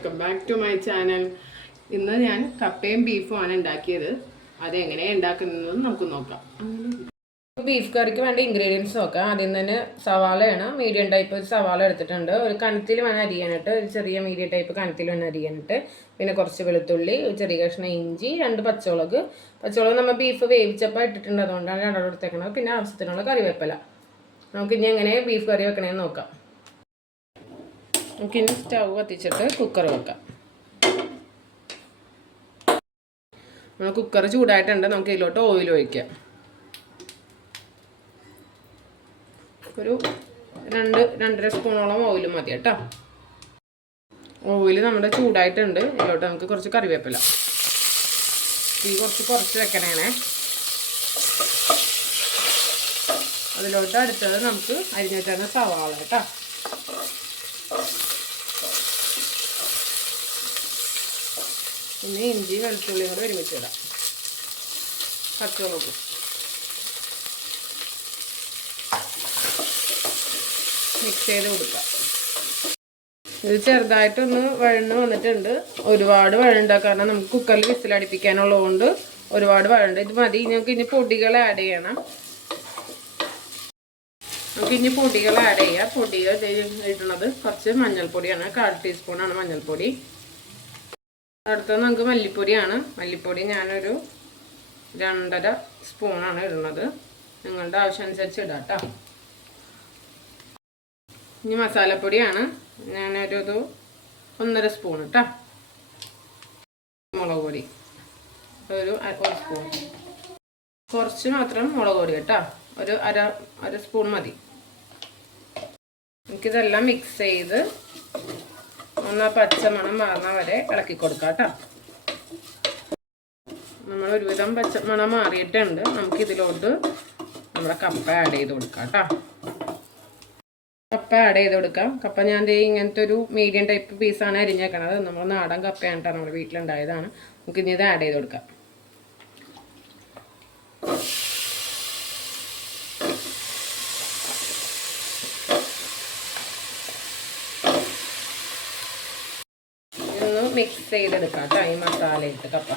Welcome back to my channel. ഇന്ന് ഞാൻ കപ്പയും ബീഫും ആണ് ഉണ്ടാക്കിയത്. അതെങ്ങനെയാണ് ഉണ്ടാക്കുന്നത് നമുക്ക് നോക്കാം. ബീഫ് കറിക്ക് വേണ്ട ഇൻഗ്രീഡിയൻസ് നോക്കാം. ആദ്യം തന്നെ സവാളയാണ്. മീഡിയം ടൈപ്പ് ഒരു സവാള എടുത്തിട്ടുണ്ട്. ഒരു കനത്തിൽ വേണം അരിയാനായിട്ട്, ഒരു ചെറിയ മീഡിയം ടൈപ്പ് കനത്തിൽ വേണം അരിയാനായിട്ട്. പിന്നെ കുറച്ച് വെളുത്തുള്ളി, ഒരു ചെറിയ കഷ്ണം ഇഞ്ചി, 2 പച്ചമുളക്. നമ്മൾ ബീഫ് വേവിച്ചപ്പോൾ ഇട്ടിട്ടുണ്ട്, അതുകൊണ്ടാണ് രണ്ടെണ്ണം എടുത്തേക്കുന്നത്. പിന്നെ ആവശ്യത്തിനുള്ള കറിവേപ്പില. നമുക്കിനി എങ്ങനെ ബീഫ് കറി വെക്കണമെന്ന് നോക്കാം. നമുക്കിനി സ്റ്റൗ കത്തിച്ചിട്ട് കുക്കർ വെക്കാം. നമ്മൾ കുക്കർ ചൂടായിട്ടുണ്ട്. നമുക്ക് ഇതിലോട്ട് ഓയിൽ ഒഴിക്കാം. ഒരു 2-2.5 സ്പൂണോളം ഓയിൽ മതി കേട്ടോ. ഓയിൽ നമ്മുടെ ചൂടായിട്ടുണ്ട്. ഇതിലോട്ട് നമുക്ക് കുറച്ച് കറിവേപ്പില. തീ കുറച്ച് വെക്കണേ. അതിലോട്ട് അടുത്തത് നമുക്ക് അരിഞ്ഞിട്ടാണ് സവാള കേട്ടോ. പിന്നെ ഇഞ്ചി വെളുത്തുള്ളിയും കൂടെ ഒരുമിച്ച് ഇടാം. പച്ചമുളകും മിക്സ് ചെയ്ത് കൊടുക്കാം. ഇത് ചെറുതായിട്ടൊന്ന് വഴന്ന് വന്നിട്ടുണ്ട്. ഒരുപാട് വഴണ്ട, കാരണം നമുക്ക് കുക്കറിൽ വിസിലടിപ്പിക്കാനുള്ളതുകൊണ്ട് ഒരുപാട് വഴണ്ട. ഇത് മതി. ഞങ്ങൾക്ക് ഇനി പൊടികൾ ആഡ് ചെയ്യണം. നമുക്കിനി പൊടികൾ ആഡ് ചെയ്യാം. പൊടികൾ ഇടുന്നത് കുറച്ച് മഞ്ഞൾപ്പൊടിയാണ്. 1/4 ടീസ്പൂണാണ് മഞ്ഞൾപ്പൊടി. അടുത്തത് നമുക്ക് മല്ലിപ്പൊടിയാണ്. മല്ലിപ്പൊടി ഞാനൊരു 2.5 സ്പൂണാണ് ഇടുന്നത്. നിങ്ങളുടെ ആവശ്യമനുസരിച്ച് ഇടാം കേട്ടോ. ഇനി മസാലപ്പൊടിയാണ്. ഞാനൊരു 1.5 സ്പൂൺ കേട്ടോ. മുളക് പൊടി ഒരു സ്പൂൺ. കുറച്ച് മാത്രം മുളക് പൊടി കേട്ടോ. ഒരു അര സ്പൂൺ മതി. എനിക്കിതെല്ലാം മിക്സ് ചെയ്ത് ഒന്ന് പച്ചമണം മാറുന്ന വരെ ഇളക്കി കൊടുക്കാം കേട്ടോ. നമ്മൾ ഒരുവിധം പച്ചമണം മാറിയിട്ടുണ്ട്. നമുക്കിതിലോട്ട് നമ്മുടെ കപ്പ ആഡ് ചെയ്ത് കൊടുക്കാം കേട്ടോ. കപ്പ ആഡ് ചെയ്ത് കൊടുക്കാം. കപ്പ ഞാൻ ഇങ്ങനത്തെ ഒരു മീഡിയം ടൈപ്പ് പീസാണ് അരിഞ്ഞേക്കണത്. നമ്മൾ നാടൻ കപ്പയാണ് കേട്ടോ, നമ്മുടെ വീട്ടിലുണ്ടായതാണ്. നമുക്കിനി ഇത് ആഡ് ചെയ്ത് കൊടുക്കാം. മിക്സ് ചെയ്തെടുക്കാം കേട്ടോ ഈ മസാല ഇട്ട് കപ്പ.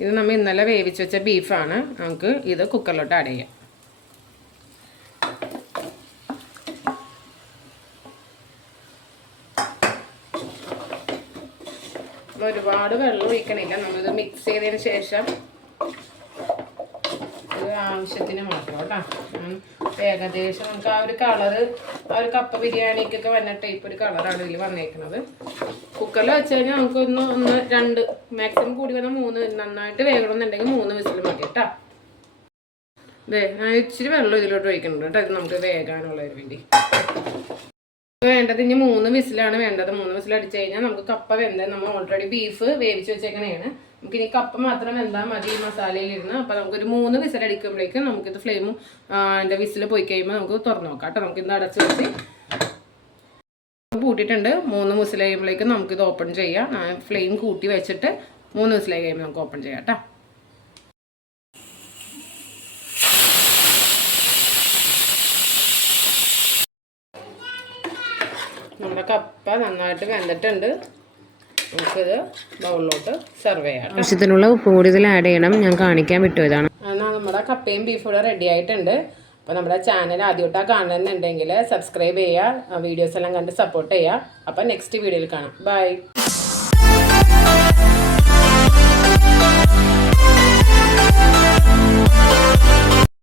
ഇത് നമ്മൾ ഇന്നലെ വേവിച്ച് വെച്ച ബീഫാണ്. നമുക്ക് ഇത് കുക്കറിലോട്ട് ആഡ് ചെയ്യാം. ഒരുപാട് വെള്ളം ഒഴിക്കണില്ല. നമ്മളിത് മിക്സ് ചെയ്തതിന് ശേഷം ഇത് ആവശ്യത്തിന് മാത്രം കേട്ടോ. ഏകദേശം നമുക്ക് ആ ഒരു കളറ്, ആ ഒരു കപ്പ ബിരിയാണിക്കൊക്കെ വന്ന ടൈപ്പ് ഒരു കളറാണ് ഇതിൽ വന്നേക്കുന്നത്. കുക്കറിൽ വെച്ച് കഴിഞ്ഞാൽ നമുക്ക് ഒന്ന് 2 മാക്സിമം കൂടി വന്നാൽ 3, നന്നായിട്ട് വേകണമെന്നുണ്ടെങ്കിൽ 3 വിസിൽ മതി കേട്ടോ. ഞാൻ ഇച്ചിരി വെള്ളം ഇതിലോട്ട് ഒഴിക്കുന്നുണ്ട് കേട്ടോ. ഇത് നമുക്ക് വേകാനുള്ളതിന് വേണ്ടി വേണ്ടത് ഇനി 3 വിസിലാണ് വേണ്ടത്. 3 വിസിൽ അടിച്ചു കഴിഞ്ഞാൽ നമുക്ക് കപ്പ വെന്ത, നമ്മൾ ഓൾറെഡി ബീഫ് വേവിച്ച് വെച്ചേക്കണേണ്. നമുക്കിനി കപ്പ മാത്രം വെന്താൽ മതി ഈ മസാലയിലിരുന്ന്. അപ്പോൾ നമുക്കൊരു 3 വിസിൽ അടിക്കുമ്പോഴേക്കും നമുക്കിത് ഫ്ലെയിമും അതിൻ്റെ വിസിൽ പോയി കഴിയുമ്പോൾ നമുക്ക് തുറന്ന് നോക്കാം കേട്ടോ. നമുക്കിത് അടച്ച് വെച്ച് കൂട്ടിയിട്ടുണ്ട്. 3 വിസിൽ കഴിയുമ്പോഴേക്കും നമുക്കിത് ഓപ്പൺ ചെയ്യാം. ഫ്ലെയിം കൂട്ടി വെച്ചിട്ട് 3 വിസിൽ കഴിയുമ്പോൾ നമുക്ക് ഓപ്പൺ ചെയ്യാം കേട്ടോ. നമ്മുടെ കപ്പ നന്നായിട്ട് വെന്തിട്ടുണ്ട്. നമുക്കിത് ബൗളിലോട്ട് സെർവ് ചെയ്യാം. ആവശ്യത്തിനുള്ള ഉപ്പ് കൂടുതൽ ആഡ് ചെയ്യണം. ഞാൻ കാണിക്കാൻ വിട്ടുപോയതാണ്. എന്നാൽ നമ്മുടെ കപ്പയും ബീഫും ഇവിടെ റെഡി ആയിട്ടുണ്ട്. അപ്പോൾ നമ്മുടെ ചാനൽ ആദ്യമായിട്ടാണ് കാണുന്നുണ്ടെങ്കിൽ സബ്സ്ക്രൈബ് ചെയ്യുക, വീഡിയോസ് എല്ലാം കണ്ട് സപ്പോർട്ട് ചെയ്യുക. അപ്പോൾ നെക്സ്റ്റ് വീഡിയോയിൽ കാണാം. ബൈ.